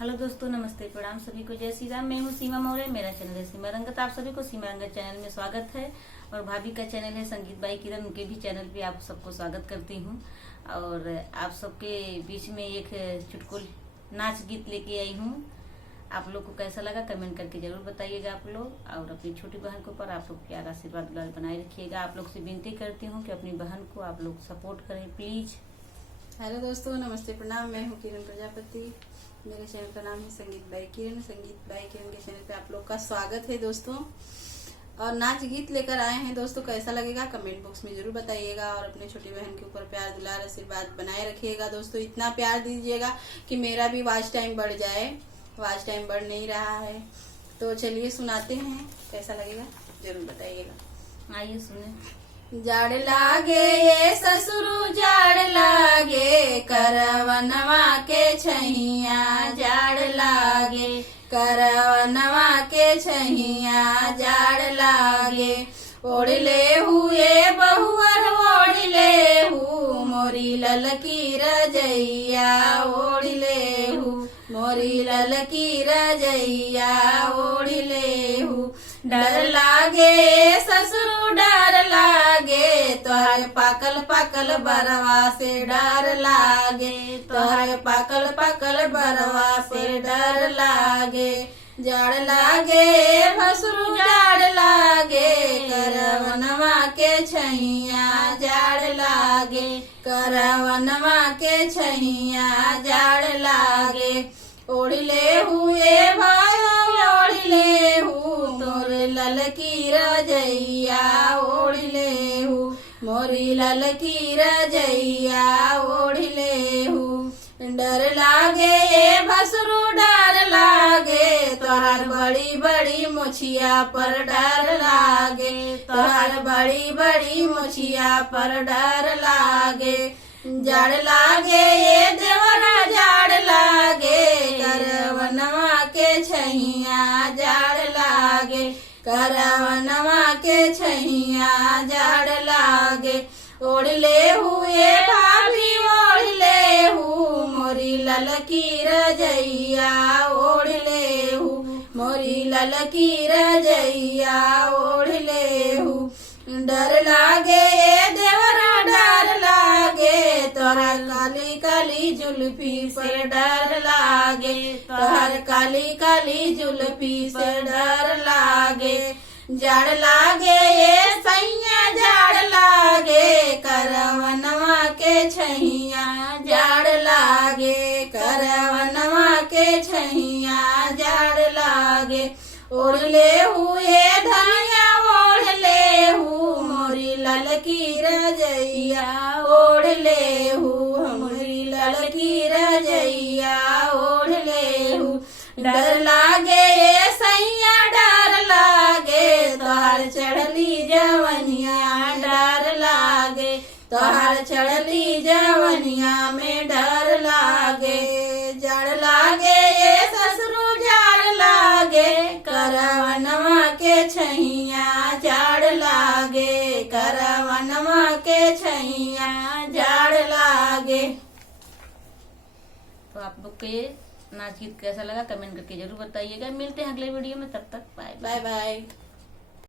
Hello दोस्तों, नमस्ते, प्रणाम सभी को, जय श्री राम। मैं हूँ सीमा मौर्य, मेरा चैनल है सीमा रंगत। आप सभी को सीमा रंगत चैनल में स्वागत है। और भाभी का चैनल है संगीत बाई किरण, उनके भी चैनल पे आप सबको स्वागत करती हूँ। और आप सबके बीच में एक चुटकुल नाच गीत लेके आई हूँ। आप लोग को कैसा लगा कमेंट करके जरूर बताइएगा आप लोग। और अपनी छोटी बहन को पर आप लोग प्यार आशीर्वाद बनाए रखिएगा। आप लोग से विनती करती हूँ कि अपनी बहन को आप लोग सपोर्ट करें प्लीज। हेलो दोस्तों, नमस्ते, प्रणाम। मैं हूँ किरण प्रजापति। मेरे चैनल का नाम है संगीत बाई किरण। संगीत बाई किरण के चैनल पे आप लोग का स्वागत है दोस्तों। और नाच गीत लेकर आए हैं दोस्तों, कैसा लगेगा कमेंट बॉक्स में जरूर बताइएगा। और अपने छोटी बहन के ऊपर प्यार दुलार आशीर्वाद बनाए रखिएगा दोस्तों। इतना प्यार दीजिएगा कि मेरा भी वॉच टाइम बढ़ जाए। वॉच टाइम बढ़ नहीं रहा है, तो चलिए सुनाते हैं, कैसा लगेगा जरूर बताइएगा। आइए सुने। जाड़ लागे ये ससुरु जाड़ लागे, करवनवा के छैया जाड़ लागे, करवनवा के छैया जाड़ लागे। ओढ़ले हुए बहुअर ओढ़ले हूँ, मोरी ललकी रजैया ओढ़ले हूँ, मोरी ललकी रजैया ओढ़ले हूँ। डर लागे ससुर डर लागे, तोहर पाकल पाकल बरवा से डर लागे, तोहर पाकल पाकल बरवा से डर लागे। जाड़ लागे भसुरु जाड़ लागे, करवनवा के छैया जाड़ लागे, करवनवा के छैया जाड़ लागे। ओढ़ले हुए भाई ओढ़ले हूँ, तोर ललकी रजैया ओढ़ले हूँ, मोरी ललकी रजैया ओढ़ले हूँ। डर लागे ये भसुरु डर लागे, तोहर बड़ी बड़ी मुछिया पर डर लागे, तोहर बड़ी बड़ी मुछिया पर डर लागे। जाड़ लागे ये देवरा जाड़ लागे, करवनवा के छैया जाड़ लागे, करवनवा के छैया जाड़ लागे। ओढ़ले हुए भाभी ओढ़ले हूँ, मोरी ललकी रजैया ओढ़ले हूँ, मोरी ललकी रजैया ओढ़ले हूँ। डर लागे ये देवरा डर लागे, तोहर काली काली जुल्फी से डर लागे, तोहर काली काली जुल्फी से डर लागे। जाड़ लागे ये सैया जाड़ लागे, करवनवा के छैया जाड़ लागे, करवनवा के छैया जाड़ लागे। ओढ़ले हुए धनिया ओढ़ले हूँ, मोरी ललकी रजैया ओढ़ले हूँ, मोरी ललकी रजैया ओढ़ले हूँ। डर लागे ये सैया डर लागे, तोहर चढ़ली जवनिया डर लागे, तोहर चढ़ली जवनिया में डर लागे। जड़ लागे ये ससुरु जाड़ लागे, करवनवा के छैया जाड़ लागे, करवनवा के छैया जाड़ लागे। तो आप लोग को ये नाच गीत कैसा लगा कमेंट करके जरूर बताइएगा। मिलते हैं अगले वीडियो में, तब तक बाय बाय बाय।